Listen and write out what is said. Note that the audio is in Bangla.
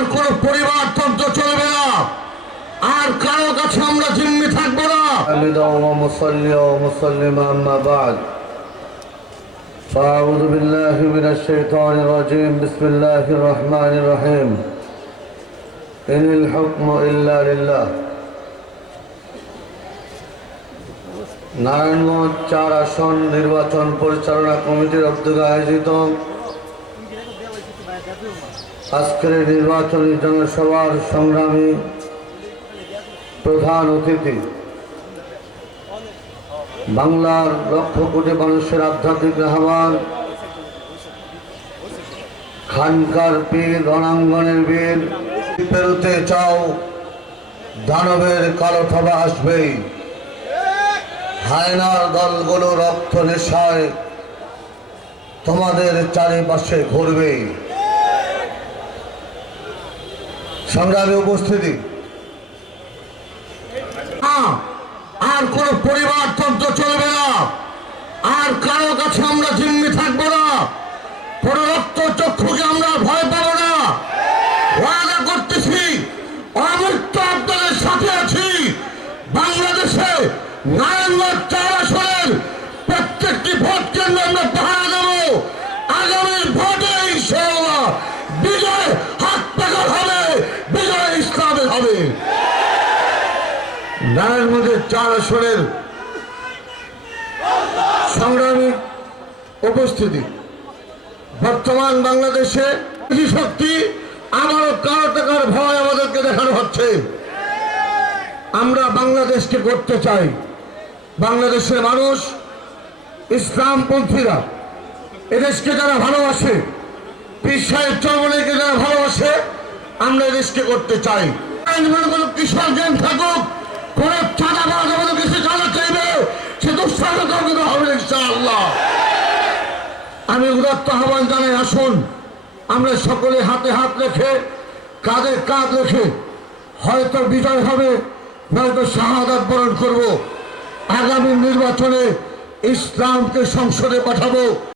আর কোন পরিবারতন্ত্র চলবে না, আর কারো কাছে আমরা জিম্মি থাকবো না। فأعوذ بالله من الشيطان الرجيم بسم الله الرحمن الرحيم إن الحكم إلا لله নারায়ণগঞ্জ 4 আসন নির্বাচন পরিচালনা কমিটির উদ্যোগে আয়োজিত আজকের নির্বাচনী জনসভার সংগ্রামী প্রধান অতিথি, বাংলার লক্ষ কোটি মানুষের আধ্যাত্মিক রাহবার, খানকার পীর, রণাঙ্গনের বীর, পেরোতে চাও দানবের কালো থাবা আসবেই, হায়নার দলগুলো রক্ত নেশায় তোমাদের চারিপাশে ঘুরবে। সংগ্রামী উপস্থিতি, আর কোন পরিবারতন্ত্র চলবে না, আর কারো কাছে আমরা জিম্মি থাকবো না, কোন রক্ত চক্ষুকে আমরা ভয় পাবো না। ওয়াদা করতেছি, অমৃত্য আপনাদের সাথে আছি। বাংলাদেশে নারায়ণগঞ্জ 4 আসনের প্রত্যেকটি ভোট কেন্দ্র আমরা পাহারা দেবো। আগামীর ভোটে ইনশাআল্লাহ বিজয় হাত পাকা হবে, বিজয় ইসলামের হবে। নারায়ণগঞ্জের 4 আসনের সংগ্রামী উপস্থিতি, বর্তমান বাংলাদেশে শক্তি আমারও কারো টাকার ভয় আমাদেরকে দেখানো হচ্ছে। আমরা বাংলাদেশকে করতে চাই। বাংলাদেশের মানুষ, ইসলামপন্থীরা, এদেশকে যারা ভালোবাসে, পীর সাহেব চরমনাইকে যারা ভালোবাসে, আমরা এদেশকে করতে চাই। কিশোর জ্ঞান থাকুক, কোন চাঁদাবাজ আমাদের কিছু চাঁদা চাইবে, সে দুঃসাহস কাউকে হবে ইনশাআল্লাহ। আমি উদাত্ত আহ্বান জানাই, আসুন আমরা সকলে হাতে হাত রেখে, কাঁধে কাঁধ রেখে, হয়তো বিজয় হবে, নয়তো শাহাদাত বরণ করব। আগামী নির্বাচনে ইসলামকে সংসদে পাঠাবো।